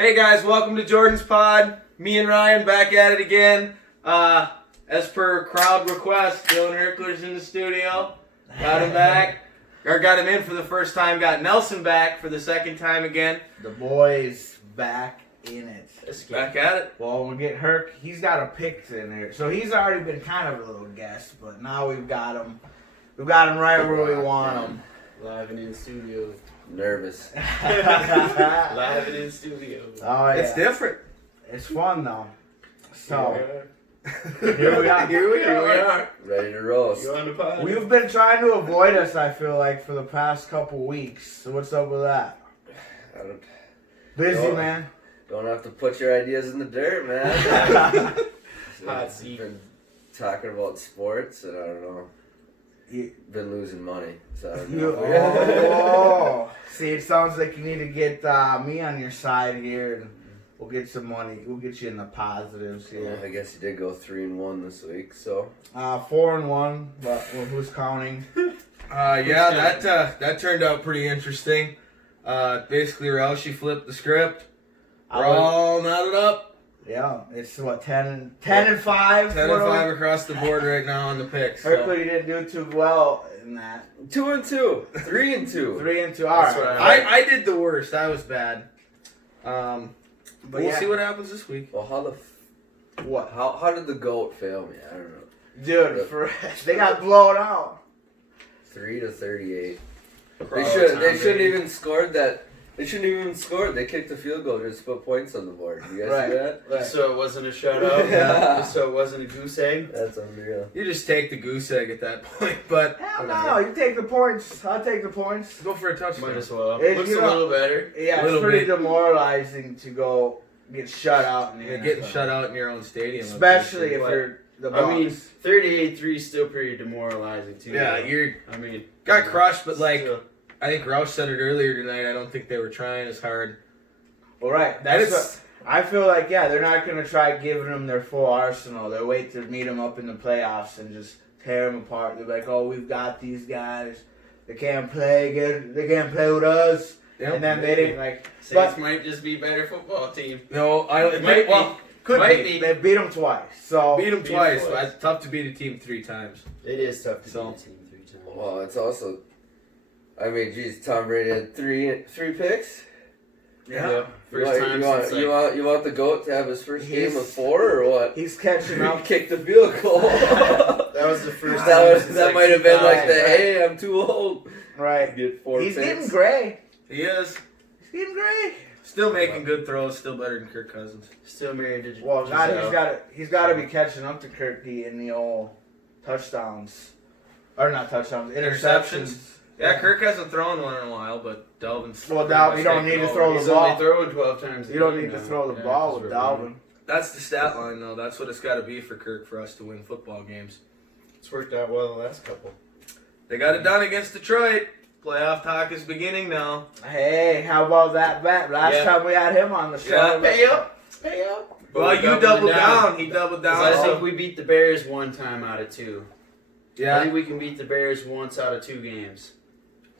Hey guys, welcome to Jordan's Pod. Me and Ryan back at it again. As per crowd request, Dylan Herkler's in the studio. Got him back. Or got him in for the first time. Got Nelson back for the second time again. The boy's back in it. Back at it. Well, we get Herc. He's got a pick in there, so he's already been kind of a little guest, but now we've got him. We've got him right where we want him. Live and in studio. Nervous. Live and in studio. Oh yeah, It's different. It's fun though. So Here we are. Here we are. Ready to roast. You on the pod? we've been trying to avoid us. I feel like for the past couple weeks. So what's up with that? I don't, Busy No. man. don't have to put your ideas in the dirt, man. Hot seat. Been talking about sports, and I don't know. You- Been losing money, so I don't You, know. oh, see, it sounds like you need to get me on your side here, and we'll get some money. We'll get you in the positives Well, here. I guess you did go 3-1 this week, so 4-1, but well, who's counting? Yeah, that turned out pretty interesting. Basically, Roushi flipped the script. We're all knotted up. Yeah, it's what 10 and 5. 10 and 5 across the board right now on the picks. So. Hercules didn't do too well in that. 2-2, 3-2. 3 and 2. All That's right. right. I did the worst. I was bad. But We'll yeah. see what happens this week. Well, What, how did the goat fail me? I don't know. dude? They got blown out. 3-38. They Cross shouldn't time, even scored that. They shouldn't even scored. They kicked the field goal just to put points on the board. You guys see that? Just so it wasn't a shutout. Yeah. Just so it wasn't a goose egg. That's unreal. You just take the goose egg at that point, but Hell whatever. no, you take the points. I'll take the points. Go for a touchdown. Might as well. It- Looks you a know- little better. Yeah, Little it's pretty bit. demoralizing to go get shut out in the You're getting NFL. shut out in your own stadium. I'm Especially pretty if But- you're the I mean, Bucs. 38-3 is still pretty demoralizing too. sure. Yeah, though. you I mean, got crushed, but like still. I think Roush said it earlier tonight. I don't think they were trying as hard. Well, right. And That's it's- what, I feel like, yeah, they're not going to try giving them their full arsenal. They'll wait to meet them up in the playoffs and just tear them apart. They're like, oh, we've got these guys. They can't play good. They can't play with us. Yep. And then they didn't, like, Saints might just be better football team. No, I don't. It might be. Well, could Might be. be. they beat them twice. So, Beat them Beat 'em twice. twice. But it's tough to beat a team 3 times. It is tough to So- beat a team 3 times. Well, it's also. I mean, geez, Tom Brady had three picks. Yeah. You First want, time you want, since you like, want you want the goat to have his first game He's- with 4 or what? he's catching He up. kicked the field goal. that was the first time that since, that might have been like the 2000. hey, I'm too old. Right. Get 4 He's picks. getting gray. He is He's getting gray. still making good throws. Still better than Kirk Cousins. Still married to Well, now Giselle. he's got to be catching up to Kirky in the old touchdowns. Or not touchdowns, interceptions. Yeah, Kirk hasn't thrown one in a while, but Dalvin's. Well, pretty Dalvin, much you don't taken need to over. throw the He's ball. only throwing 12 times. a You don't game need to now. throw the Yeah, ball just with we're Dalvin. winning. That's the stat line, though. That's what it's got to be for Kirk for us to win football games. It's worked out well the last couple. They got it done against Detroit. Playoff talk is beginning now. Hey, how about that bet? Last Yeah. time we had him on the show. Yeah. Pay up. Pay up. Well, you doubled down. He doubled down. I think we beat the Bears one time out of 2. I Yeah, think we can beat the Bears once out of 2 games.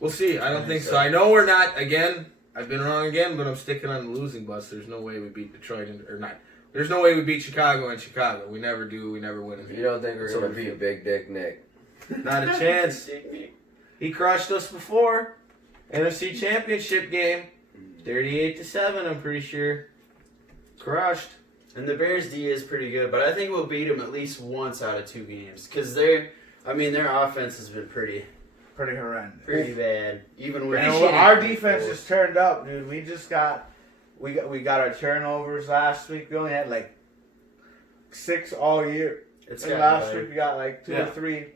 we'll see. I don't think so. I know we're not. Again, I've been wrong again, but I'm sticking on the losing bus. There's no way we beat Detroit or not. There's no way we beat Chicago in Chicago. We never do. We never win. You don't think we're So gonna we're beat Big Dick Nick? Not a chance. He crushed us before. NFC Championship game. 38-7, I'm pretty sure. Crushed. And the Bears D is pretty good, but I think we'll beat them at least once out of 2 games. Because their offense has been pretty horrendous. bad. Even with And our defense just turned up, dude. We got our turnovers last week. We only had like 6 all year. It's And gotten last better. week we got like 2 Yeah. or 3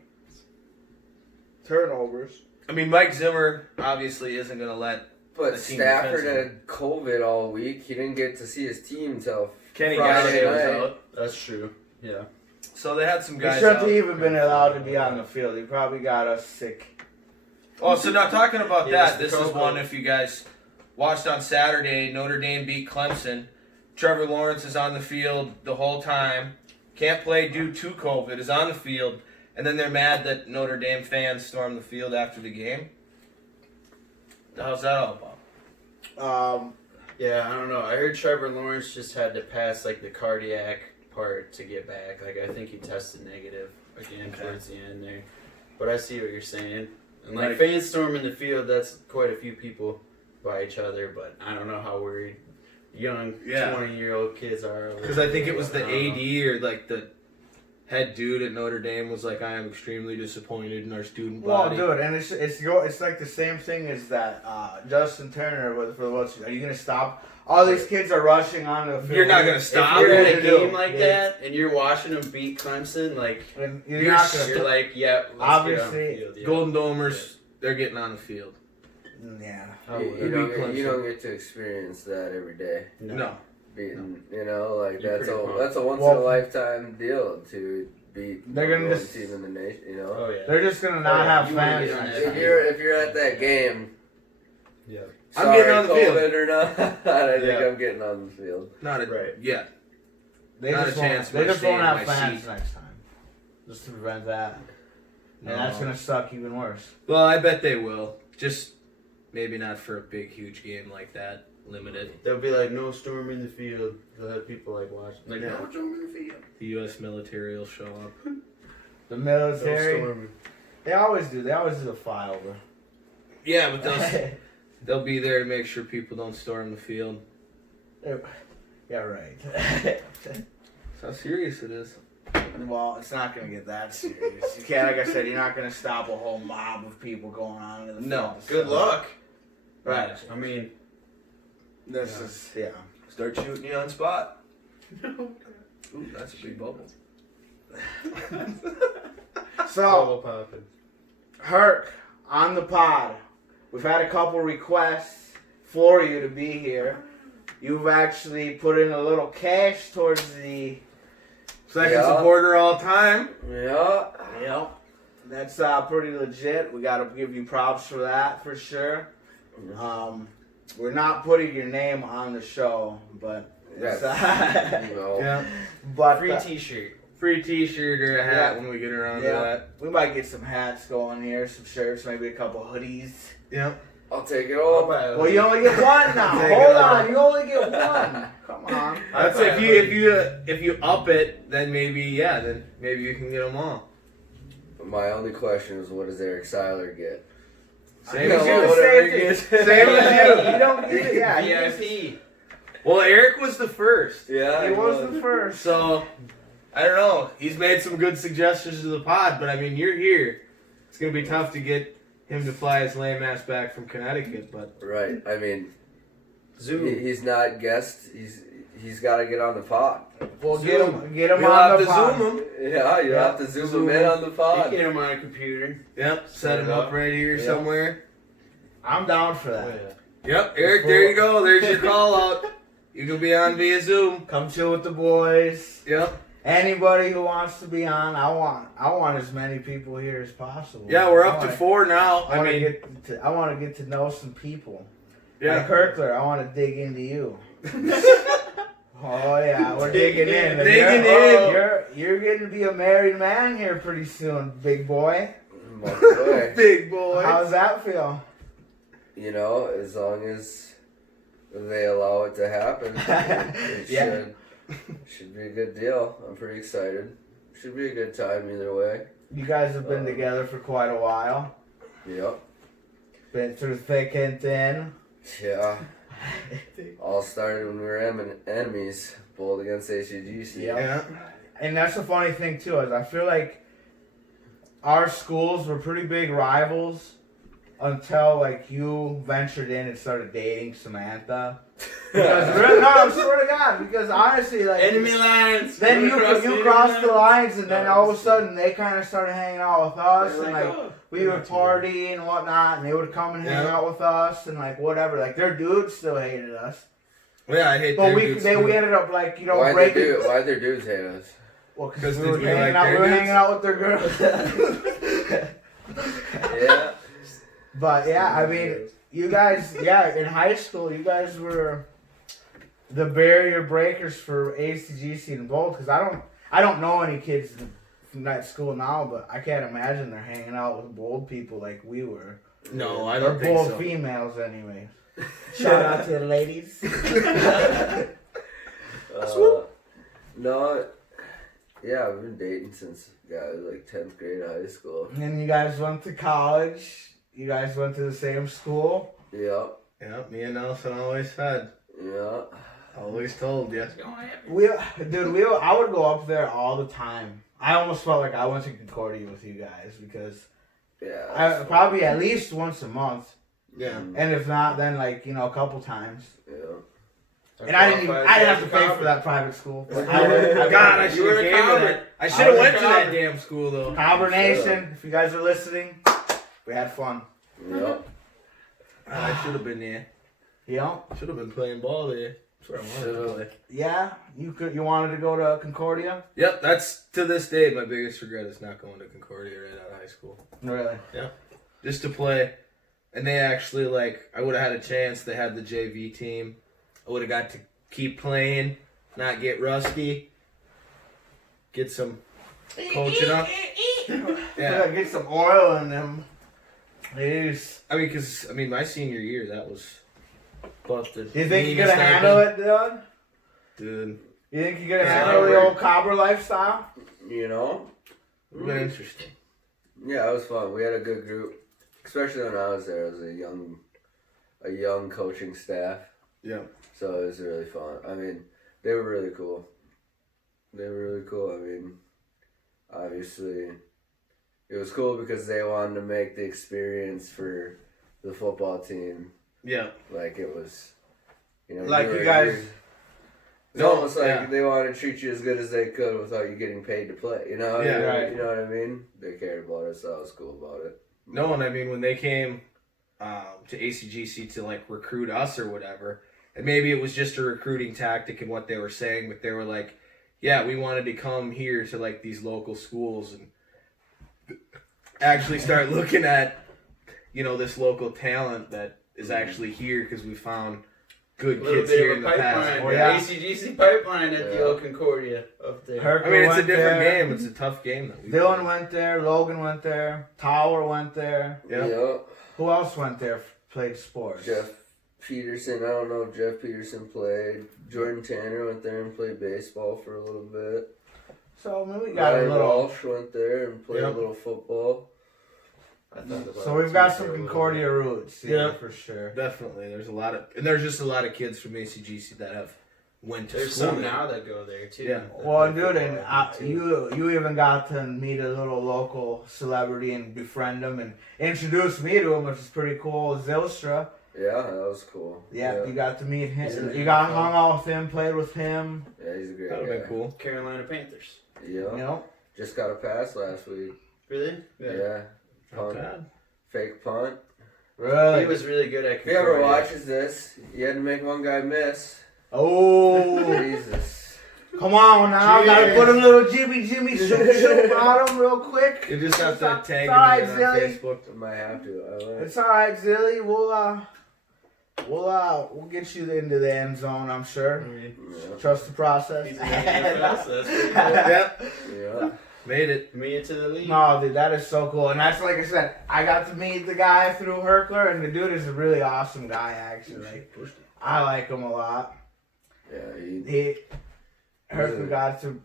turnovers. I mean, Mike Zimmer obviously isn't going to let But The team Stafford defensively. had COVID all week. He didn't get to see his team until Kenny Friday Galladay was night. out. That's true. Yeah. So they had some He guys shouldn't out. have even been allowed to be on the field. He probably got us sick. Oh, so now talking about Yes, that, the this is Coco. one if you guys watched on Saturday, Notre Dame beat Clemson. Trevor Lawrence is on the field the whole time. Can't play due to COVID, is on the field. And then they're mad that Notre Dame fans stormed the field after the game. How's that all about? Yeah, I don't know. I heard Trevor Lawrence just had to pass like the cardiac part to get back. Like I think he tested negative again towards the end there. But I see what you're saying. And like fans storming the field, that's quite a few people by each other. But I don't know how worried young 20-year-old kids are. Because I think it was the AD or like the head dude at Notre Dame was like, I am extremely disappointed in our student body. Well, dude, and it's like the same thing as that Justin Turner for what's. Are you gonna stop? All these kids are rushing onto the field. You're not gonna stop. If you're What at a do you game do? like that and you're watching them beat Clemson, like And you're not gonna. you're like, yeah, let's Obviously, get on the field. Yeah. Golden Domers, they're getting on the field. Yeah. You don't get to experience that every day. No. Beating, like You're that's pretty a once in a lifetime deal to beat They're gonna one just- team in the nation. Oh yeah. They're just gonna not Oh, yeah, have you wanna fans. get on next that time. If you're at that game, Yeah. I'm sorry, getting on the field. COVID or not, I think Yeah. I'm getting on the field. Not a, Right. Yeah. They Not just a won't- chance They of just staying won't in have my fans seat. next time. Just to prevent that. And No. that's gonna suck even worse. Well, I bet they will. Just maybe not for a big, huge game like that. Limited. They'll be like, no storming the field. They'll have people like watch. Like, Yeah. no storming the field. The U.S. military will show up. The No military, storming. they always do. They always do the flyover. Yeah, but they'll be there to make sure people don't storm the field. Yeah, right. That's how serious it is. Well, it's not gonna get that serious. You can't, like I said, you're not gonna stop a whole mob of people going on in the No. field. Good luck. Right. I mean, This is Start shooting you on spot. Ooh, that's a big bubble. So, bubble popping. Herc, on the pod, we've had a couple requests for you to be here. You've actually put in a little cash towards the. Second Yeah. supporter all time. Yeah. Yep. That's pretty legit. We got to give you props for that for sure. We're not putting your name on the show, but it's, Yeah. but Free T-shirt. Free T-shirt or a hat Yeah. when we get around to yeah, that. we might get some hats going here, some shirts, maybe a couple hoodies. Yep. I'll take it all. Well, you only get one now. Take it Hold all. on, you only get one. Come on. I'd say if you up it, then maybe you can get them all. My only question is, what does Eric Seiler get? Same You as do you. the Whatever same he gets. thing. Same as you. You don't get it. Yeah, he gets- VIP. Well, Eric was the first, Yeah, He was the first. so I don't know. He's made some good suggestions to the pod, but I mean, you're here. It's gonna be tough to get him to fly his lame ass back from Connecticut, but Right. I mean, Zoom. he's not guest. He's got to get on the pod. We'll Zoom. get him we'll on have the to pod. zoom him. Yeah, you have to zoom him in on the You pod. get him on a computer. Yep, set him up right here Yeah. somewhere. I'm down for Oh, that. yeah. Yep, Eric, there you go. There's your call out. You can be on via Zoom. Come chill with the boys. Yep. Anybody who wants to be on, I want as many people here as possible. Yeah, we're up to 4 now. I want to get to know some people. yeah. Like Kirkler, I want to dig into you. Oh yeah, we're digging in. Digging You're getting to be a married man here pretty soon, big boy. Month away. Big boy. How's that feel? As long as they allow it to happen, it Yeah. should be a good deal. I'm pretty excited. Should be a good time either way. You guys have been together for quite a while. Yep. Been through thick and thin. Yeah. All started when we were enemies, bowled against ACGC. Yeah. Yeah. And that's the funny thing too, is I feel like our schools were pretty big rivals until like you ventured in and started dating Samantha. Because no, I swear to God, because honestly, like Enemy lines. then you Enemy crossed the lines, and then No, all of a sudden they kind of started hanging out with us, They're and like, like oh, we we're would not together. party and whatnot, and they would come and hang Yeah. out with us, and like whatever. Like their dudes still hated us, Yeah, I hate but their we dudes we too. ended up like Why'd breaking. their dudes hate us? Well, 'Cause because we did were we hanging like out, their we were dudes? hanging out with their girls. Yeah. But yeah, I mean, you guys, in high school, you guys were the barrier breakers for ACGC and Bold. Because I don't know any kids from that school now, but I can't imagine they're hanging out with Bold people like we were. No, I Or don't think Bold so. females, anyway. Shout out to the ladies. No, yeah, I've been dating since like 10th grade of high school. And you guys went to college. You guys went to the same school. Yep. Yeah, me and Nelson always said. Yeah. Always told you. I would go up there all the time. I almost felt like I went to Concordia with you guys because Yeah. probably at least once a month, Yeah. and if not, then like a couple times. Yeah. And I didn't have to pay for that private school. God, I should have came to that. I should have went to that damn school though. Cobbler Nation, if you guys are listening, we had fun. Yep. I should have been there. You know? Should have been playing ball there. That's where I wanted to play. Yeah, you wanted to go to Concordia? Yep, that's to this day my biggest regret is not going to Concordia right out of high school. Really? Just to play. And they actually, I would have had a chance. They had the JV team. I would have got to keep playing, not get rusty, get some coaching up. Yeah, get some oil in them. Jeez. My senior year, that was busted. Do you think you could handle it, Dylan? Dude. You think you could handle the old Cobbler lifestyle? You know? It would have been interesting. Yeah, it was fun. We had a good group, especially when I was there. It was a young coaching staff. Yeah. So it was really fun. They were really cool. Obviously, it was cool because they wanted to make the experience for the football team. Yeah. Like it was, Like you guys. It's almost like they wanted to treat you as good as they could without you getting paid to play. You know? Yeah, right. You know what I mean? They cared about it, so I was cool about it. No, and when they came to ACGC to recruit us or whatever, and maybe it was just a recruiting tactic and what they were saying, but they were like, yeah, we wanted to come here to these local schools and actually start looking at, this local talent that is actually here because we found good kids here in the past. Oh, yeah. ACGC pipeline at the old Concordia up there. It's a different game. It's a tough game. Dylan went there. Logan went there. Tower went there. Yeah. Who else went there? Played sports. Jeff Peterson. I don't know if Jeff Peterson played. Jordan Tanner went there and played baseball for a little bit. So we got Ryan a little. Walsh went there and played a little football. So we've got some Concordia roots. Yeah, for sure. Definitely. There's just a lot of kids from ACGC that have went to There's school. some now that go there too. Yeah. Well, dude, and you even got to meet a little local celebrity and befriend him and introduce me to him, which is pretty cool. Zylstra. Yeah, that was cool. Yeah, you got to meet him. You got hung out with him, played with him. Yeah, he's a great guy. That would have been cool. Carolina Panthers. Yeah. Just got a pass last week. Really? Yeah. Punt. Okay. Fake punt. Really? He was really good at If he ever watches this, you had to make one guy miss. Oh. Jesus. Come on now. Gotta put a little Jimmy shoot on him real quick. You just have to tag him Sorry, on Zilly. Facebook. I might have to. It's alright, Zilly. We'll get you into the end zone, I'm sure. Yeah. Trust the process. He's in the NFL, so that's pretty cool. Yep. Yeah. Made it. Me into the league. No, dude, that is so cool. And that's like I said, I got to meet the guy through Herkler, and the dude is a really awesome guy, actually. I like him a lot. Yeah, Herkler got to,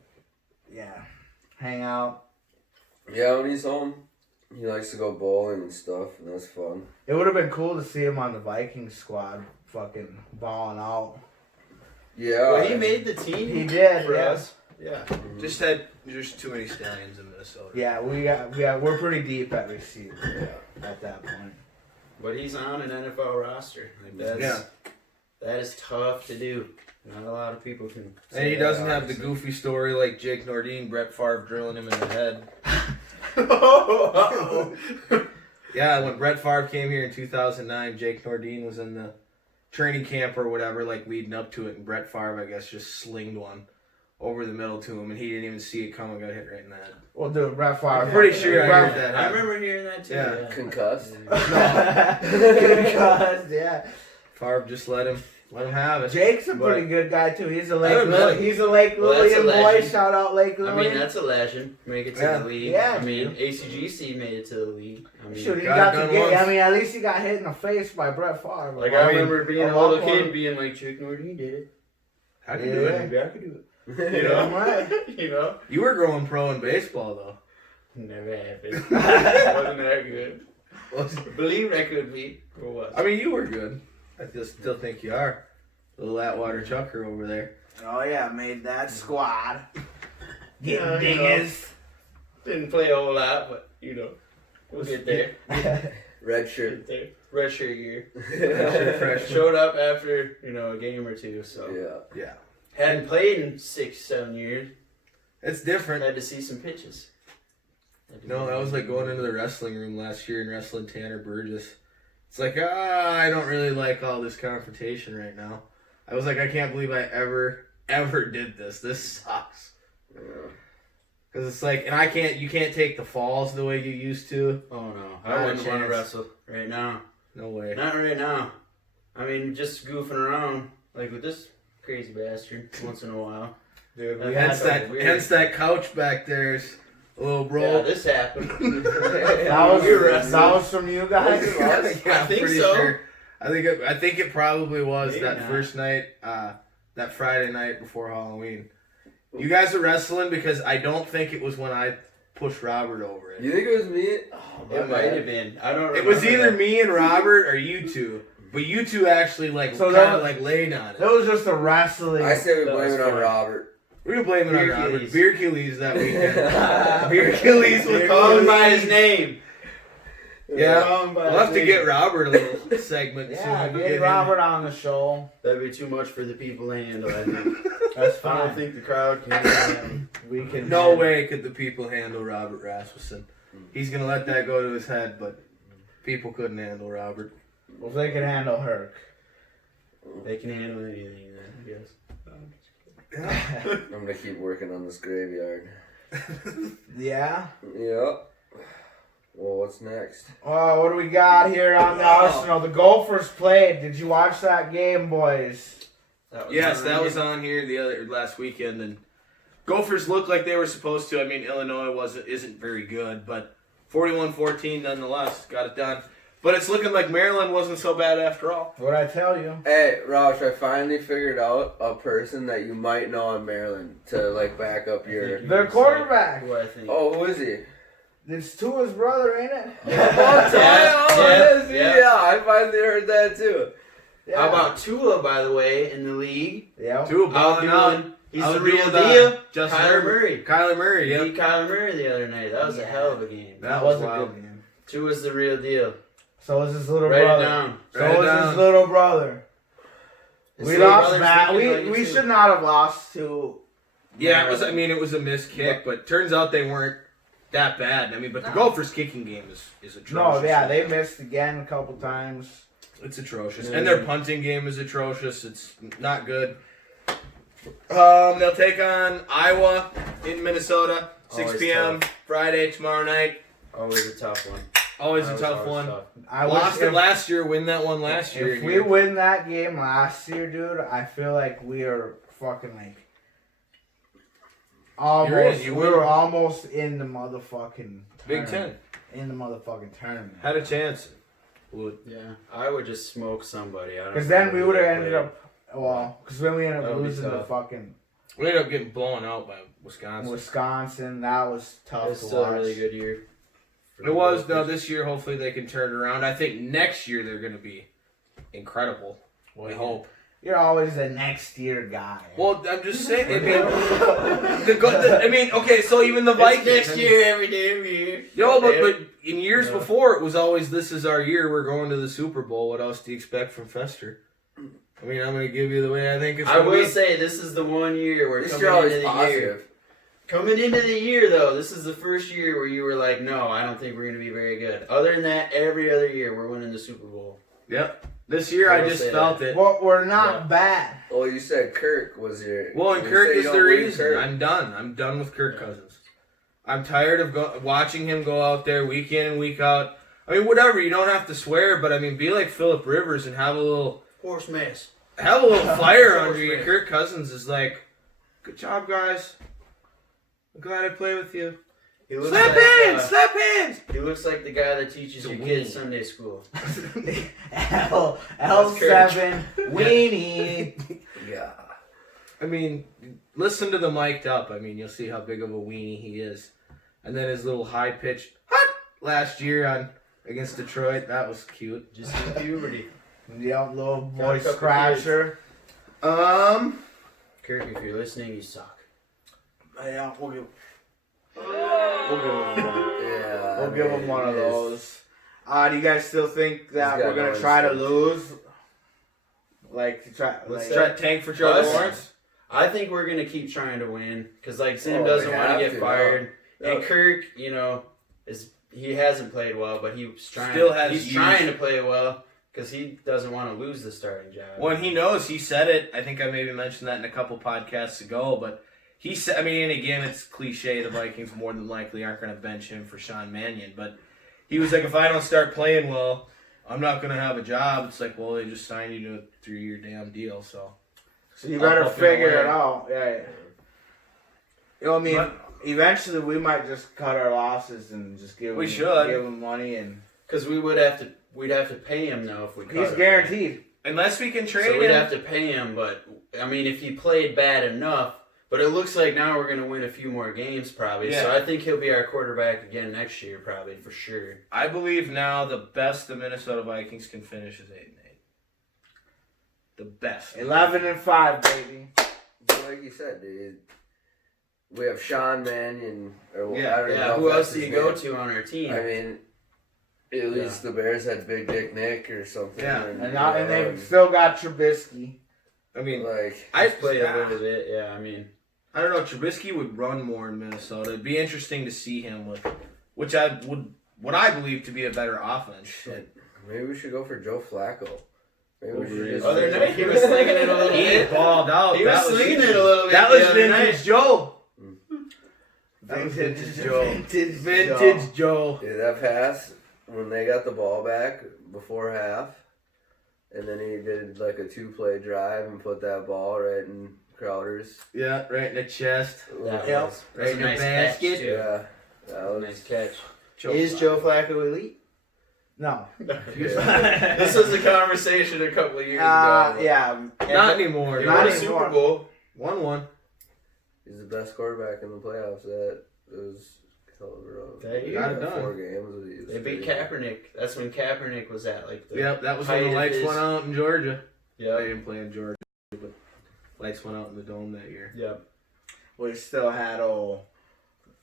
hang out. Yeah, when he's home, he likes to go bowling and stuff, and that's fun. It would have been cool to see him on the Vikings squad, fucking balling out. Yeah. Well, he made the team. He did, for yeah. us. Yeah. There's too many Stallions in Minnesota. Yeah, we're pretty deep at receiver at that point. But he's on an NFL roster. That is tough to do. Not a lot of people can. And he doesn't have the goofy story like Jake Nordine, Brett Favre drilling him in the head. Yeah, when Brett Favre came here in 2009, Jake Nordine was in the training camp or whatever, leading up to it, and Brett Favre, I guess, just slinged one over the middle to him, and he didn't even see it come and got hit right in the head. Well, dude, Brett Favre. I'm pretty sure I heard that. I remember hearing that too. Yeah. Concussed. Concussed, yeah. Favre just let him have it. Jake's a pretty good guy too. He's a I haven't met him. He's a Lake Well, that's a Lillian boy. legend. Shout out Lake I Lillian. mean, that's a legend. Make it to Yeah. the league. Yeah, I mean, ACGC made it to the league. I mean, Shoot, he got got it to done get. once. I mean, at least he got hit in the face by Brett Favre. like I I mean, remember being a a little lot kid more- being like, Chuck Norton did it. I can Yeah. do it. Maybe I could do it. You Damn know? right. You know? You were growing pro in baseball though. Never happened. Wasn't that good. Believe I could be. Or was? I mean, you were good. I still think you are. Little Atwater Chucker over there. Oh yeah, made that squad. Getting Yeah, you know. dingers. Didn't play a whole lot, but, you know, we'll get there. Red shirt. Get there. Red shirt year. Freshman. Showed up after, you know, a game or two, so. Yeah. Yeah. Hadn't played in 6-7 years. It's different. Had to see some pitches. No, that was like going into the wrestling room last year and wrestling Tanner Burgess. It's like, I don't really like all this confrontation right now. I was like, I can't believe I ever did this. This sucks. Yeah. Because it's like, and you can't take the falls the way you used to. Oh no, Not I a wouldn't want to chance. wrestle right now. No way. Not right now. I mean, just goofing around like with this crazy bastard once in a while. Dude, we Hence had that, weird- hence that couch back there's a little Yeah, bro. this happened. that was from you guys. I think pretty so. Sure. I think it probably was Maybe that not. first night, that Friday night before Halloween. You guys are wrestling because I don't think it was when I pushed Robert over it. You think it was me? It might have been. I don't. It was remember either that. me and Robert or you two, but you two actually like So kind that- of like laid on That it. was just a wrestling. I say we That blame was it on fun. Robert. We were blaming it on Beer Robert. Achilles. Beer Achilles that weekend. Beer Achilles was Call him by calling his name. Yeah, Call him by we'll have his to name. get Robert a little segment Yeah, soon. get Robert on the show. That'd be too much for the people to handle. I think. That's I don't fine. think the crowd can. handle him. We can. No way could the people handle Robert Rasmussen. He's gonna let that go to his head, but people couldn't handle Robert. Well, if they can handle Herc. They can handle anything, then I guess. I'm gonna keep working on this graveyard. Yeah. Yep. Well, what's next? Oh, what do we got here on the Arsenal? The Gophers played. Did you watch that game, boys? Yes, that was on here last weekend, and Gophers looked like they were supposed to. I mean, Illinois isn't very good, but 41-14 nonetheless, got it done. But it's looking like Maryland wasn't so bad after all. What'd I tell you? Hey, Roush, I finally figured out a person that you might know in Maryland to like back up your. Their quarterback. Who I think. Oh, who is he? It's Tua's brother, ain't it? Yeah, I finally heard that too. Yeah. How about Tua, by the way, in the league? Yeah. Two balling out. Outdoing. He's I the was real with, deal. Justin Kyler Herbert. Murray. Kyler Murray, He yeah. beat Kyler Murray the other night. That was a Yeah. hell of a game. That was a wild. good game. Tua's the real deal. So is his little Write it brother. down. So Write it is down. his little brother. His We little lost brother's bad. thinking like We you, should too. not have lost to. Yeah, it was. I mean, it was a missed kick, but turns out they weren't that bad. I mean, but the Gophers' kicking game is atrocious. No, yeah, they missed again a couple times. It's atrocious, Yeah. and their punting game is atrocious. It's not good. They'll take on Iowa in Minnesota, 6 Always p.m. tough. Friday tomorrow night. Always a tough one. Always a Always tough one. tough. I Lost wish it if, last year. Win that one last year. if we win that game last year, dude, I feel like we are fucking like almost. You We win. were almost in the motherfucking Big tournament. Ten In the motherfucking tournament. had a chance. Would. Yeah, I would just smoke somebody. Because then we would have ended up. Well, because then we ended That up would be losing to tough. fucking We ended up getting blown out by Wisconsin. Wisconsin. That was tough It's to still watch. a really good year. for the It was Gophers. this year. Hopefully they can turn it around. I think next year they're going to be incredible. I hope. You're always the next year guy. Well, I'm just saying. I mean, I mean, okay. So even the Vikings. It's next I mean, year, every day of the year. Yo, but in years Yeah. before, it was always, this is our year. We're going to the Super Bowl. What else do you expect from Fester? I mean, I'm going to give you the way I think it's I going to will be. say this is the one year where This coming year always into the year. positive. Coming into the year, though, this is the first year where you were like, no, I don't think we're going to be very good. Other than that, every other year we're winning the Super Bowl. Yep. This year, I I will just say felt it. Well, we're not Yeah. bad. Oh, you said Kirk was your. Well, and you Kirk say you is don't the believe reason. Kirk. I'm done. I'm done with Kirk Cousins. I'm tired of watching him go out there week in and week out. I mean, whatever. You don't have to swear, but I mean, be like Phillip Rivers and have a little Horse mess. Have a little fire under you. Kirk Cousins is like, good job, guys. I'm glad I play with you. He looks Slap like, hands! Slap hands! He looks like the guy that teaches your kids Sunday school. L7 weenie. Yeah. I mean, listen to the mic'd up. I mean, you'll see how big of a weenie he is. And then his little high pitched last year against Detroit. That was cute. Just in puberty. Yep, little Got boy a couple scratcher. Kirk, if you're listening, you suck. Yeah, we'll give him one. Yeah. We'll give him one of those. Do you guys still think that He's got we're gonna no try to instinct. lose? Like to try, What's like, that? Try to tank for Trevor Us? Lawrence. I think we're gonna keep trying to win because like Sam Oh, doesn't we want to have get to, fired, no. and Kirk, he hasn't played well, but he's trying. Still has he's used- trying to play well because he doesn't want to lose the starting job. When he knows, he said it. I think I maybe mentioned that in a couple podcasts ago, but he said, I mean, and again, it's cliche. The Vikings more than likely aren't going to bench him for Sean Mannion, but he was like, if I don't start playing well, I'm not going to have a job. It's like, well, they just signed you to a 3-year damn deal, so. So you better Up and figure away. it out. Yeah. You know what I mean? Eventually, we might just cut our losses and just give We him, should. give him money, and because we'd have to pay him though if we. cut he's him. guaranteed. Unless we can trade So we'd him. have to pay him, but I mean, if he played bad enough. But it looks like now we're going to win a few more games probably. Yeah. So I think he'll be our quarterback again next year probably for sure. I believe now the best the Minnesota Vikings can finish is 8-8. The best. 11-5, baby. But like you said, dude, we have Sean Mannion. Or, Yeah, I don't even Yeah, know who if else that's do you his go name. to on our team? I mean, at least the Bears had Big Dick Nick or something. Yeah. And they've still got Trubisky. I mean, like I play a little bit, yeah. I mean, I don't know. Trubisky would run more in Minnesota. It'd be interesting to see him with, what I believe to be a better offense. shit. Maybe we should go for Joe Flacco. Maybe we should Overrated. just other night he was slinging it a little He bit. balled out. He was That slinging it a little bit. That the was other vintage night. Joe. That was Vintage Joe. Vintage Vintage Joe. Dude, that pass when they got the ball back before half, and then he did like a 2-play drive and put that ball right in Crowder's. Yeah, right in the chest. That Yep. was, Right that's in a the nice basket. catch, too. Yeah, that was Nice catch. Joe Is Flacco. Joe Flacco elite? No. Yeah. This was a conversation a couple of years ago. Yeah. Not anymore. They Not won a anymore. Super Bowl. 1-1. He's the best quarterback in the playoffs. That was hell of a run. There you Got go. it done. 4 games. He was They beat pretty- Kaepernick. That's when Kaepernick was at like the Yep, that was height when the of lights his- went out in Georgia. They Yep. didn't play in Georgia, but lights went out in the dome that year. Yep. We still had old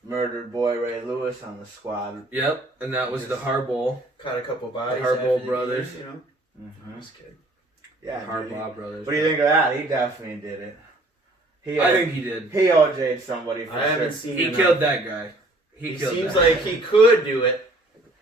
murdered boy Ray Lewis on the squad. Yep, and that was the Harbaugh. Caught a couple bodies. Harbaugh after the game, brothers. You know. Mm-hmm. That's good. Yeah. dude. Harbaugh brothers. What do you think of that? He definitely did it. I think he did. he OJ'd somebody for I haven't sure. seen. He enough. killed that guy. He killed seems that like guy. he could do it.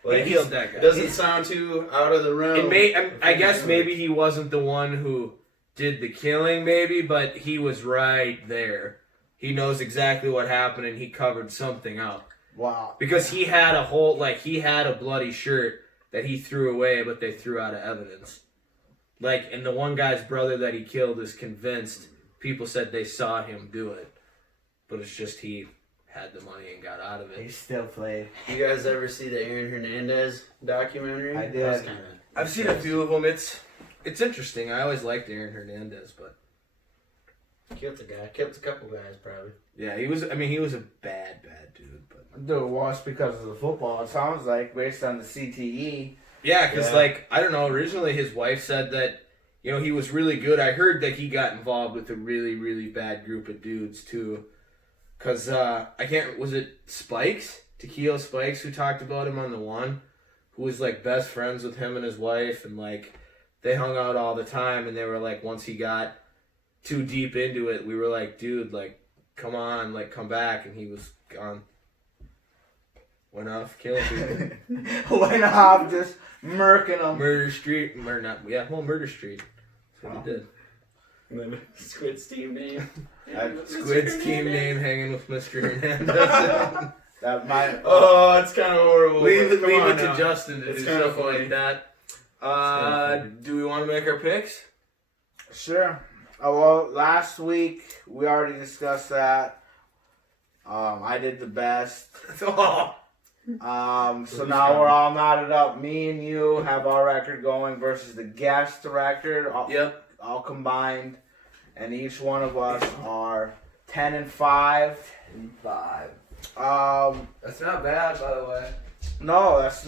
He killed that guy. It doesn't sound too out of the realm. It may, I guess maybe he wasn't the one who did the killing, maybe, but he was right there. He knows exactly what happened, and he covered something up. Wow. Because he had he had a bloody shirt that he threw away, but they threw out of evidence. Like, and the one guy's brother that he killed is convinced. People said they saw him do it. But it's just he had the money and got out of He it. still played. You guys ever see the Aaron Hernandez documentary? I That was did. kinda- I've seen a few of them. It's interesting. I always liked Aaron Hernandez, but Killed a guy. Killed a couple guys probably. yeah, he was a bad dude. But Dude, well, it's because of the football. It sounds like based on the CTE. yeah, because Yeah. like I don't know. Originally, his wife said that he was really good. I heard that he got involved with a really really bad group of dudes too. Cause was it Spikes, Takeo Spikes, who talked about him on the one, who was like best friends with him and his wife, and like they hung out all the time, and they were like once he got too deep into it, we were like, dude, like come on, like come back, and he was gone. Went off killing people. Went off just murking them. Murder Street, Murder Street. That's what he did. And then Squid's team name. Squid's team name hanging with Mr. Hernandez. That might. Oh, it's kind of horrible. leave it Come on to now. Justin to It's do kinda something funny. like that. kinda funny. Do we want to make our picks? Sure. Well, last week we already discussed that. I did the best. Oh, So now we're all knotted up. Me and you have our record going versus the guest record, yep. all combined, and each one of us are 10-5. 5. Um, That's not bad, by the way. no, that's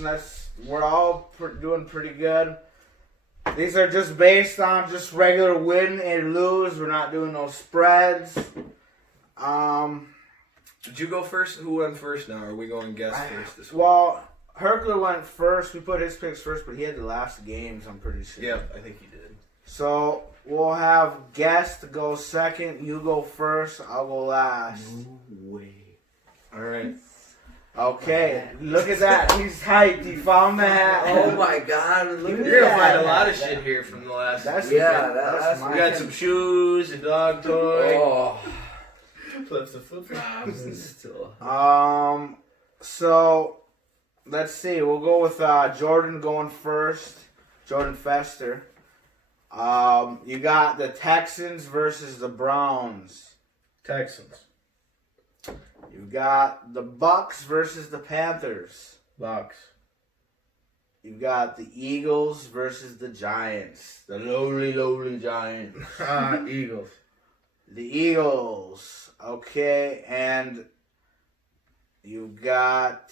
we're all doing pretty good. These are just based on just regular win and lose. We're not doing no spreads. Did you go first? Who went first now? Or are we going guest first this week? Well, Herkler went first. We put his picks first, but he had the last games, I'm pretty sure. Yep, I think you did. So we'll have guest go second. You go first. I'll go last. Way. All right. Okay, look at that. He's hyped. He found the hat. Oh my god, look at You're gonna Yeah. find a lot of shit here from the last. That's Yeah, that's that's- my we got some shoes, a dog toy, Oh. flips of flip flops. Still. So let's see. We'll go with Jordan going first. Jordan Fester. You got the Texans versus the Browns. Texans, You've got the Bucks versus the Panthers. Bucks, You've got the Eagles versus the Giants. The lowly Giants. Eagles, The Eagles. Okay, and you've got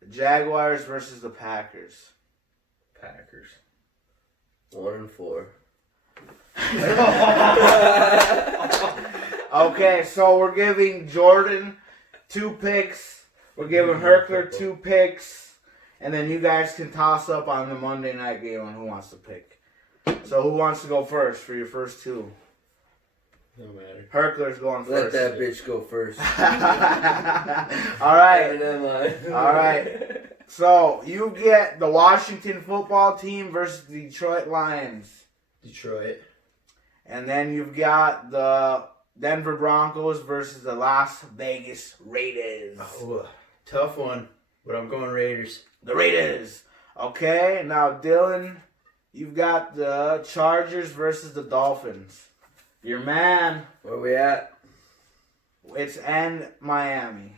the Jaguars versus the Packers. Packers. 1-4. Okay, so we're giving Jordan 2 picks. We're giving Herkler 2 picks. And then you guys can toss up on the Monday night game on who wants to pick. So who wants to go first for your first 2? No matter. Herkler's going Let first. that bitch go first. All right. And then mine. All right. So you get the Washington football team versus the Detroit Lions. Detroit. And then you've got the Denver Broncos versus the Las Vegas Raiders. Oh, tough one, but I'm going Raiders. The Raiders. Okay, now Dylan, you've got the Chargers versus the Dolphins. Your man, Where we at? it's in Miami.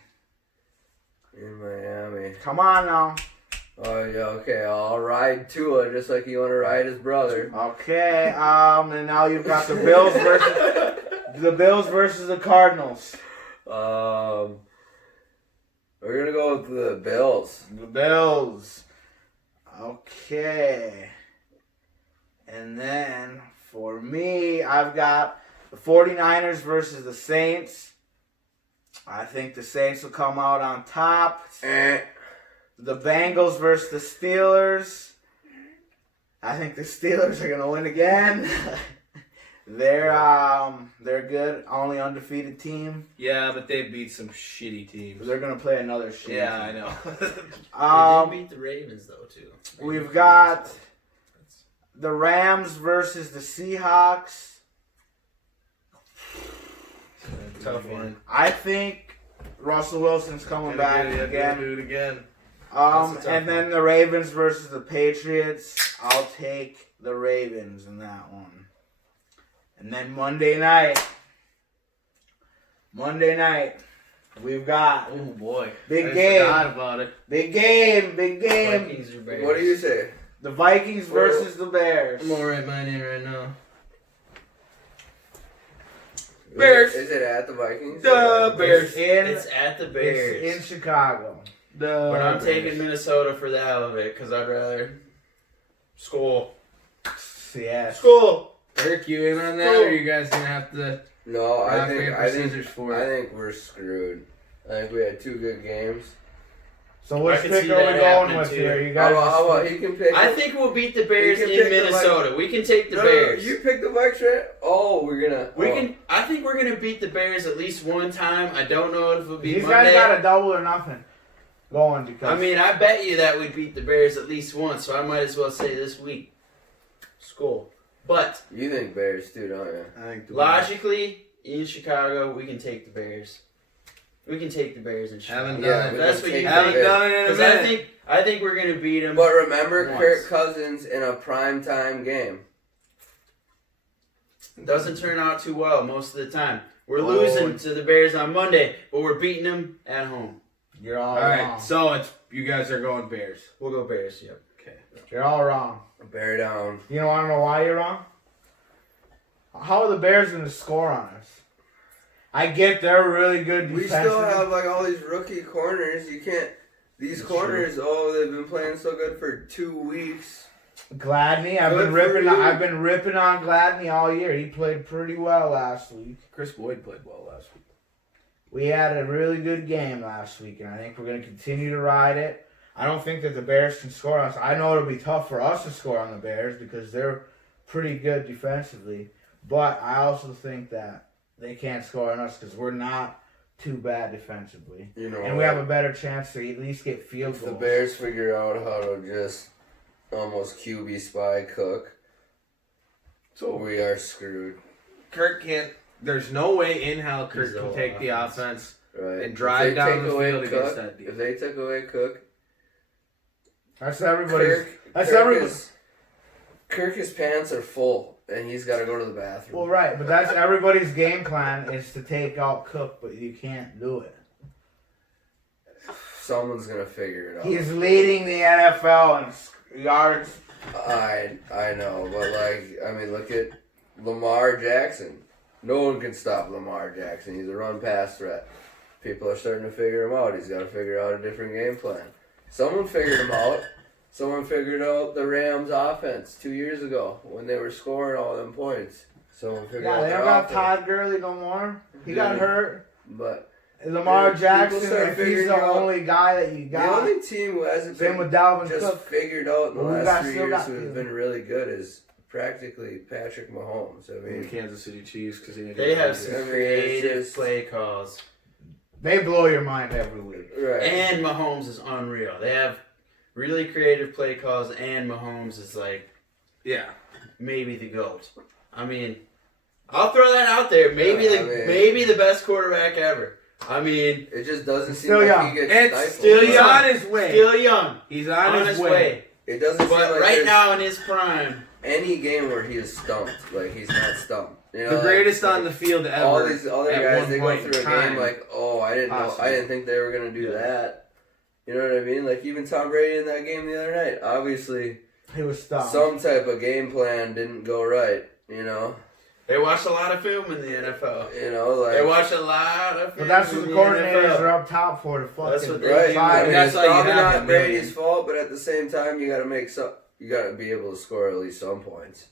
In Miami. Come on now. Oh yeah, okay. I'll ride Tua just like you want to ride his brother. Okay, and now you've got the Bills versus the Cardinals. We're gonna go with the Bills. The Bills. Okay. And then for me, I've got the 49ers versus the Saints. I think the Saints will come out on top. The Bengals versus the Steelers. I think the Steelers are gonna win again. They're good, only undefeated team. Yeah, but they beat some shitty teams. They're gonna play another shit. Yeah, I know. They did beat the Ravens though too. We've got the Rams versus the Seahawks. Tough one. I think Russell Wilson's coming back again. Do it again. And That's a tough then the Ravens versus the Patriots. I'll take the Ravens in that one. And then Monday night, we've got Oh boy. Big I game. forgot about it. big game. Vikings or Bears. What do you say? The Vikings versus the Bears. I'm gonna write mine in right now. Bears. Is it at the Vikings? The Bears. It's at the Bears. It's in Chicago. But I'm taking Minnesota for the hell of it because I'd rather school. Yes. School. Eric, you in on that, or you guys gonna have to No, rock, paper, scissors for I it? think we're screwed. I think we had 2 good games. So which I can pick see are we that going happening, with too. here? You How guys. about he can pick? I think we'll beat the Bears You can in pick the Minnesota. We can take the No, Bears. you pick the Vikes, right? Oh, we're gonna. We can. I think we're gonna beat the Bears at least one time. I don't know if it'll be These Monday. guys got a double or nothing going because. I mean, I bet you that we'd beat the Bears at least once. So I might as well say this week. School. But You think Bears too, don't you? I think logically, in Chicago, we can take the Bears. We can take the Bears in Chicago. Haven't Yeah, done we it. That's can what you take Haven't think. the done it in a Because minute. I think we're gonna beat them. But remember Once. Kirk Cousins in a primetime game. Doesn't turn out too well most of the time. We're Oh. losing to the Bears on Monday, but we're beating them at home. You're all All wrong. right, so it's you guys are going Bears. We'll go Bears, yep. Okay. You're all wrong. Bear down. You don't want to know why you're wrong? How are the Bears going to score on us? I get they're really good We defensively. still have like all these rookie corners. You can't. These That's corners, they've been playing so good for 2 weeks. Gladney, Good for you. I've been ripping on Gladney all year. He played pretty well last week. Chris Boyd played well last week. We had a really good game last week, and I think we're going to continue to ride it. I don't think that the Bears can score on us. I know it'll be tough for us to score on the Bears because they're pretty good defensively, but I also think that they can't score on us because we're not too bad defensively. You know, And we have a better chance to at least get field if the goals. Bears figure out how to just almost QB spy Cook, So we are screwed. Kirk can't. There's no way in hell Kirk He's can all take the offense. offense. Right. And drive If they down take the away field against Cook, that If defense. they took away Cook, That's everybody's. That's Kirk everybody. Kirk's pants are full, and he's got to go to the bathroom. Well, right, but that's everybody's game plan is to take out Cook, but you can't do it. Someone's gonna figure it out. He's leading the NFL in yards. I know, but look at Lamar Jackson. No one can stop Lamar Jackson. He's a run-pass threat. People are starting to figure him out. He's got to figure out a different game plan. Someone figured him out. Someone figured out the Rams' offense 2 years ago when they were scoring all them points. Someone figured Yeah, out they their don't got offense. Todd Gurley no more. He got Yeah. hurt. But Lamar People Jackson, start if he's figuring the out- only guy that you the got. only team who hasn't Same been with Dalvin just Cook. figured out in the Well, we last got- 3 still years got who has you. been really good is practically Patrick Mahomes. I The mean, Kansas City Chiefs because They have I some mean, it's creative just- play calls. They blow your mind every week. right. And Mahomes is unreal. They have really creative play calls, and Mahomes is like Yeah. maybe the GOAT. I mean, I'll throw that out there. Maybe Yeah, I mean- maybe the best quarterback ever. I mean, It just doesn't seem Still like young. he gets It's stifled. still He's young. on his way. still young, He's on his way. It doesn't seem But like right there's now in his prime, any game where he is stumped. Like he's not stumped. You know, The like- greatest on the field ever. all these other at guys, one they go point in through a time. game like, oh, I didn't know, Possible. I didn't think they were gonna do Yeah. that. You know what I mean? Like even Tom Brady in that game the other night, obviously He was stopped. some type of game plan didn't go right. You know, they watch a lot of film in the NFL. like They watch a lot of film. But that's what in the the coordinators NFL. are up top for to fucking That's what they right. do. fight. I mean, That's it's how you probably have not a million. Brady's fault, but at the same time, you got to make some. You got to be able to score at least some points.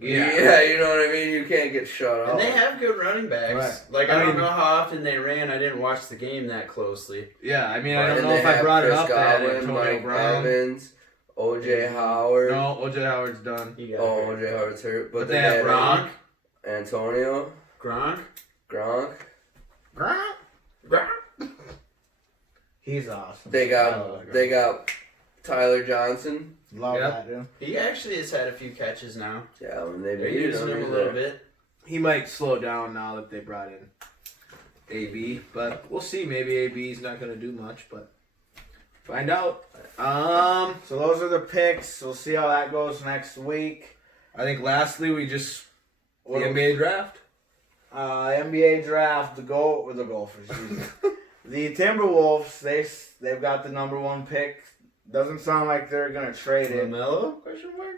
Yeah, you know what I mean. You can't get shut out. And they have good running backs. Right. Like I I don't mean- know how often they ran. I didn't watch the game that closely. Yeah, I mean, I don't And know they if I have brought it Chris up that Godwin, Antonio Mike Brown. Evans, O.J. Howard. No, OJ Howard's done. He got Oh, hurt. O.J. Howard's hurt, but But then they have Gronk. Antonio, Gronk. Gronk. Gronk. He's awesome. They I got love that they got Tyler Johnson. Love Yep. that dude. He actually has had a few catches now. Yeah, when they They're beat using him a little bit. He might slow down now that they brought in AB, but we'll see. Maybe AB's not going to do much, but find out. So those are the picks. We'll see how that goes next week. I think lastly we just the What- NBA draft. NBA draft, the Gophers. Jesus. The Timberwolves, they've got the number 1 pick. Doesn't sound like they're gonna trade it. LaMelo? Question mark.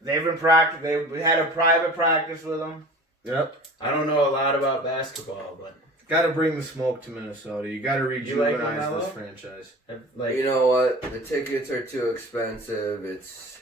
They've been practice. They had a private practice with them. Yep. I don't know a lot about basketball, but Got to bring the smoke to Minnesota. You got to You like rejuvenate LaMelo? this franchise. like You know what? The tickets are too expensive. It's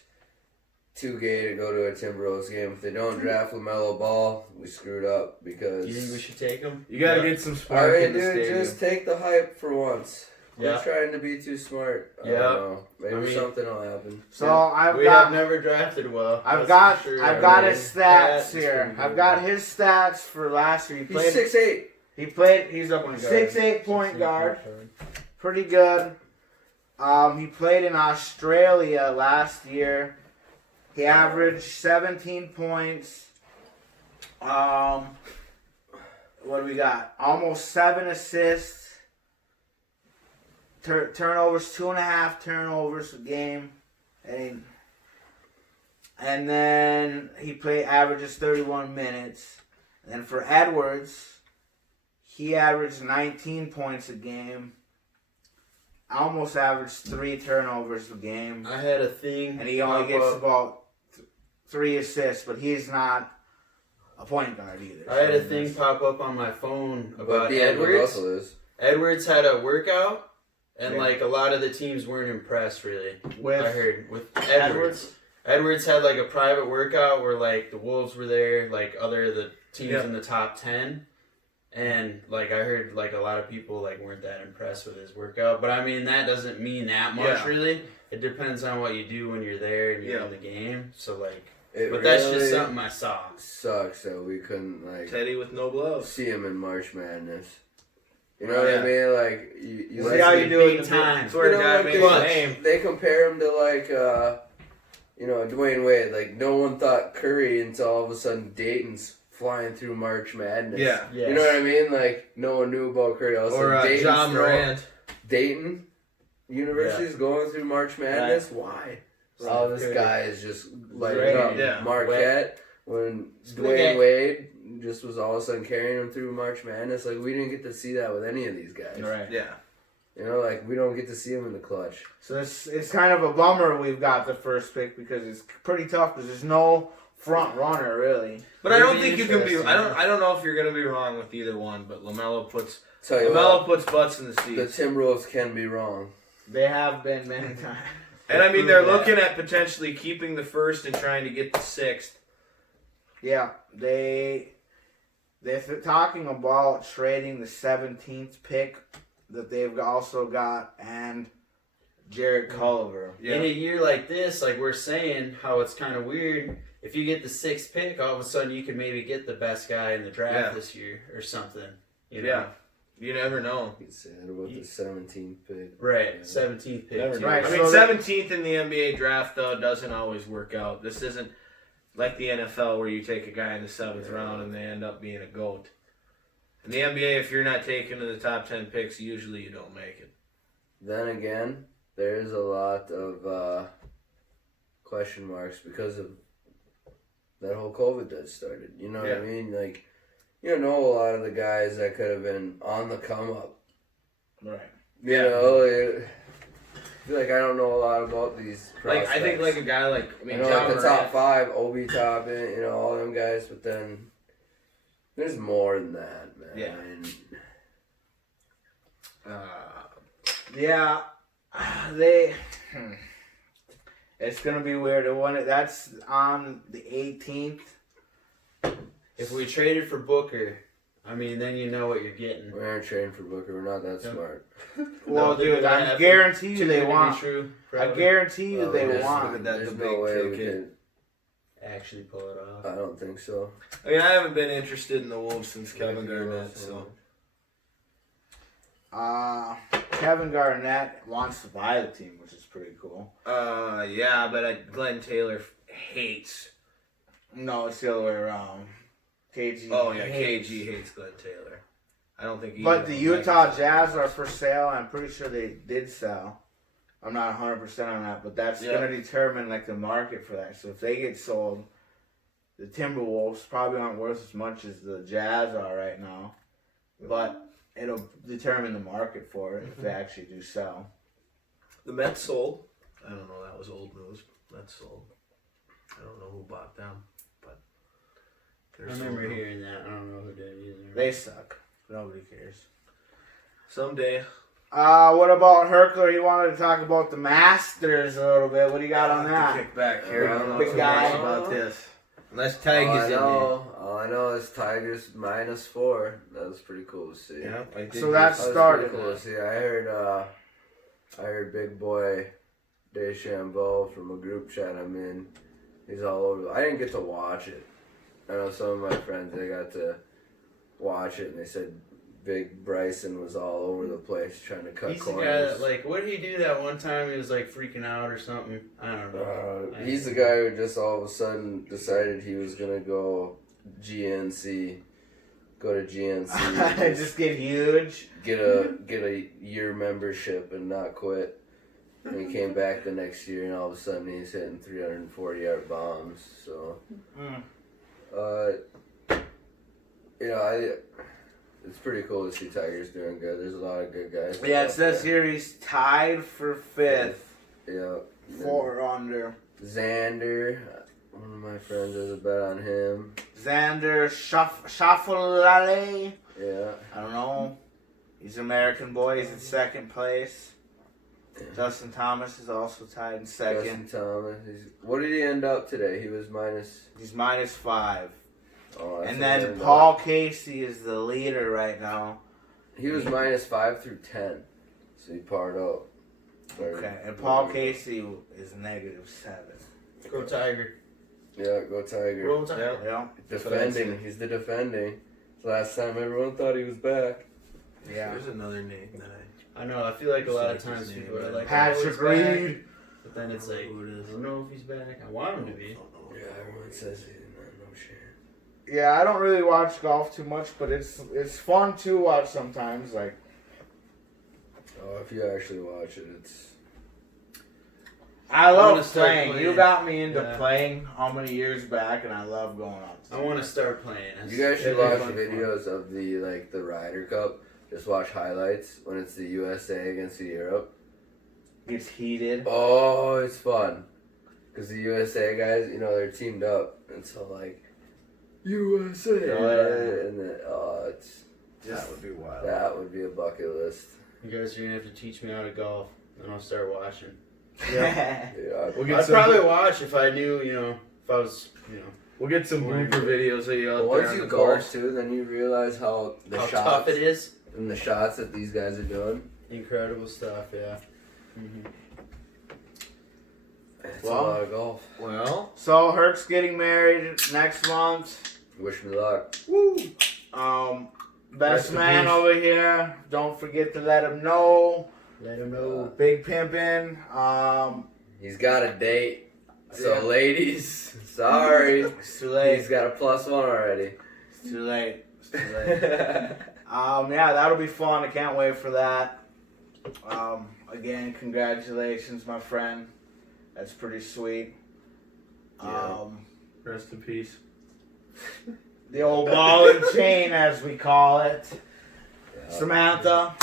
too gay to go to a Timberwolves game. If they don't draft LaMelo Ball, we screwed up because. you think we should take him? You got to Yeah. get some I spark mean, in the dude, stadium. just take the hype for once. Yeah. We're trying to be too smart. I Yeah. don't know. Maybe I mean- something will happen. So I've We got have never drafted well. I've that's got for sure. I've got I his mean, stats that's here. pretty I've good. got his stats for last year. He He's played 6'8". he's a 6'8" point guard. Pretty good. He played in Australia last year. He averaged 17 points. What do we got? Almost 7 assists. Turnovers, 2.5 turnovers a game. And And then he averages 31 minutes. And for Edwards, he averaged 19 points a game. Almost averaged 3 turnovers a game. I had a thing. And he only gets about 3 assists, but he's not a point guard either. I had a thing pop up on my phone But about D'Angelo Edwards. Russell is. Edwards had a workout, and Yeah. like a lot of the teams weren't impressed really. With I heard with Edwards. Edwards had like a private workout where like the Wolves were there, like other of the teams in the top 10. And like I heard like a lot of people like weren't that impressed with his workout. But I mean that doesn't mean that much Yeah. really. It depends on what you do when you're there and you're Yeah. in the game. So like It but that's really just something I saw. sucks that we couldn't like Teddy with no gloves. see him in March Madness. You know Oh, what yeah. I mean? Like you See how you do it big time. That's where You a know, guy like makes clutch. a name. They compare him to like Dwayne Wade. Like no one thought Curry until all of a sudden Dayton's flying through March Madness. Yeah. Yes. You know what I mean? Like no one knew about Curry. All of a Or sudden, Dayton's John throwing- Morant. Dayton University's going through March Madness. Why? Oh, this Curry. guy is just lighting Great. up Yeah. Marquette when Dwayne Wade just was all of a sudden carrying him through March Madness. Like we didn't get to see that with any of these guys. right. Yeah. You know, like we don't get to see him in the clutch. So it's kind of a bummer we've got the first pick because it's pretty tough because there's no front runner really. But I don't Maybe think you can be. interesting. I don't know if you're gonna be wrong with either one. But Lamelo puts Tell you Lamelo puts butts in the what, the seats. Timberwolves can be wrong. They have been many times. And I mean, they're Yeah. looking at potentially keeping the first and trying to get the sixth. Yeah, they're talking about trading the 17th pick that they've also got and Jared Culver. In a year like this, like we're saying, how it's kind of weird. If you get the 6th pick, all of a sudden you can maybe get the best guy in the draft Yeah. this year or something. You know? Yeah, you never know. He's sad about the 17th pick. Right, Yeah. 17th pick. Never too. know. Right, I so mean, the- 17th in the NBA draft though doesn't always work out. This isn't like the NFL where you take a guy in the 7th round and they end up being a GOAT. In the NBA, if you're not taken to the top 10 picks, usually you don't make it. Then again, there's a lot of question marks because of that whole COVID that started. You know what I Yeah. mean? Like, you don't know a lot of the guys that could have been on the come up. Right. You know, I feel like I don't know a lot about these Like prospects. I think like a guy like I mean, you know, John like the top Morant. 5, Obi Toppin, you know, all them guys, but then there's more than that, man. Yeah. And Yeah, they. It's gonna be weird. That's on the 18th. If we traded for Booker, I mean, then you know what you're getting. we aren't trading for Booker. We're not that Yeah. smart. Well, No, dude, they're I gonna guarantee you Too they good to be want. True, I probably. guarantee you Well, they there's- want. That's There's the no big way we ticket. could. Actually pull it off. I don't think so. I mean, I haven't been interested in the Wolves since Kevin Garnett. So Kevin Garnett wants to buy the team, which is pretty cool. yeah, but Glenn Taylor hates. No, it's the other way around. KG. Oh yeah, hates- KG hates Glenn Taylor. I don't think he. But the even Utah likes him. Jazz are for sale. I'm pretty sure they did sell. I'm not 100% on that, but that's Yeah. going to determine like the market for that. So if they get sold, the Timberwolves probably aren't worth as much as the Jazz are right now. But it'll determine the market for it if they actually do sell. The Mets sold. I don't know. That was old news. Mets sold. I don't know who bought them, but I remember hearing that. I don't know who did either. They suck. Nobody cares. Someday. What about Herkler? He wanted to talk about the Masters a little bit. What do you got on that? Kick back here. I don't know Big too guy. much about this. Unless All Tigers I in there. know, all I know is Tigers -4. That was pretty cool to see. Yeah, I did So hear that's That was started. pretty cool to see. I heard big boy Deschambeau from a group chat I'm in. He's all over. I didn't get to watch it. I know some of my friends, they got to watch it and they said Big Bryson was all over the place trying to cut He's the corners. guy that, like, what did he do that one time? He was, like, freaking out or something. I don't know. He's the guy who just all of a sudden decided he was gonna go to GNC, Just get huge. get a year membership and not quit. And he came back the next year, and all of a sudden he's hitting 340-yard bombs. So, it's pretty cool to see Tigers doing good. There's a lot of good guys. Yeah, it says here he's tied for 5th. Yeah. 4 under. Xander, one of my friends has a bet on him. Xander Schauffele. Yeah. I don't know. He's an American boy. He's in 2nd place. Justin Thomas is also tied in 2nd. Justin Thomas. What did he end up today? He was minus. He's -5. Oh, that's And what he then ended Paul up. Casey is the leader right now. He was -5 through 10, so he parred up. Okay, and Paul Casey is -7. Go Tiger. Yeah, go Tiger. Roll Tiger. Yeah, Defending. He's the defending. Last time everyone thought he was back. yeah. There's another name that I know. I feel like a lot of times people are like, Patrick "Oh, he's back," Reed. but then it's like, who it I is. don't know if he's back. I want him to be. Yeah, everyone says he's not no shit. Yeah, I don't really watch golf too much, but it's fun to watch sometimes. Like, Oh, if you actually watch it, it's. I love wanna start playing. You playing. got me into Yeah. playing how many years back, and I love going out. I want to start playing. You guys should It'd be watch fun. videos of the Ryder Cup. Just watch highlights when it's the USA against the Europe. It's heated. Oh, it's fun. Because the USA guys, they're teamed up. And so, like, USA. Oh, yeah. And then, it's Just, That would be wild. that would be a bucket list. You guys are gonna have to teach me how to golf, and I'll start watching. yeah. Yeah, We'll get I'd some. probably watch if I knew, if I was, We'll get some blooper videos of you out But there once on you the golf course. too, then you realize how the how shots tough it is. and the shots that these guys are doing. Incredible stuff, yeah. It's Well, a lot of golf. Well, So Herc's getting married next month. Wish me luck. Woo. Rest Best in man peace. over here. Don't forget to let him know. Let him know. Big pimpin'. He's got a date. So, Yeah. ladies, sorry. It's too late. He's got a +1 already. It's too late. It's too late. Yeah, that'll be fun. I can't wait for that. Again, congratulations, my friend. That's pretty sweet. Yeah. rest in peace. The old ball and chain, as we call it. Samantha,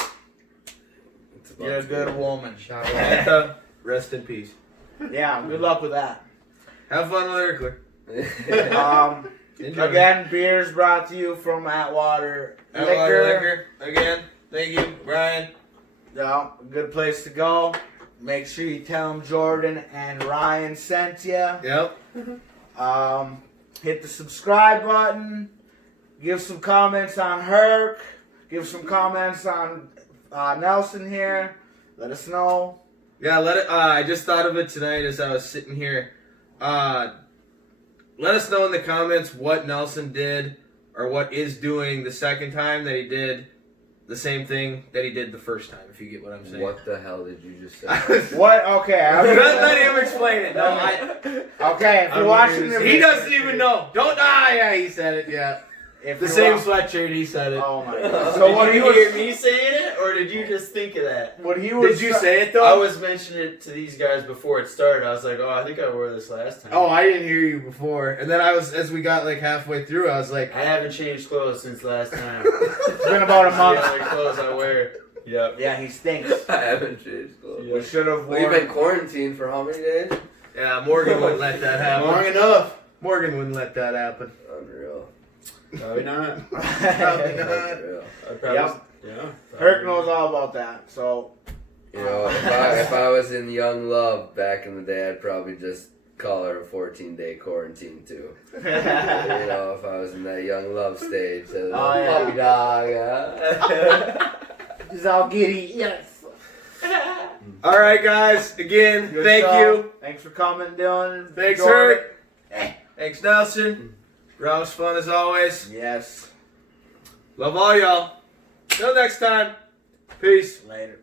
It's about you're a to good be- woman. Samantha, rest in peace. Yeah, good luck with that. Have fun with Erkler. Enjoy. Again, beers brought to you from Atwater Atwater Liquor. Liquor. Again, thank you, Brian. Yeah, a good place to go. Make sure you tell them Jordan and Ryan sent you. Yep. Hit the subscribe button. Give some comments on Herc. Give some comments on Nelson here. Let us know. Yeah, let it. I just thought of it tonight as I was sitting here. Let us know in the comments what Nelson did or what is doing the second time that he did the same thing that he did the first time. If you get what I'm saying. What the hell did you just say? What? Okay. Let him explain it. No, Okay, if you're watching the he doesn't even know. Don't die. Yeah, he said it. Yeah, if the you're same wa- sweatshirt. He said it. Oh my god. So So what did he you hear was me saying it, or did you just think of that? what he was Did you say it though? I was mentioning it to these guys before it started. I was like, oh, I think I wore this last time. Oh, I didn't hear you before. And then as we got like halfway through, I was like, I haven't changed clothes since last time. It's been about a The month. other clothes I wear. Yep. Yeah, he stinks. I haven't changed clothes. We should have We've worn. been quarantined for how many days? yeah, Morgan wouldn't let that happen. Long enough. Morgan wouldn't let that happen. Unreal. Probably not. Probably not. Unreal. I'd probably, Yep. Yeah. Herc knows all about that. So You know, if I was in young love back in the day, I'd probably just call her a 14-day quarantine too. You know, if I was in that young love stage, Oh, yeah. puppy dog. he's all giddy. Yes. All right, guys. Again, Good thank show. you. Thanks for coming, Dylan. Thanks, Jordan. Herc. Thanks, Nelson. That was fun as always. Yes. Love all y'all. Till next time. Peace. Later.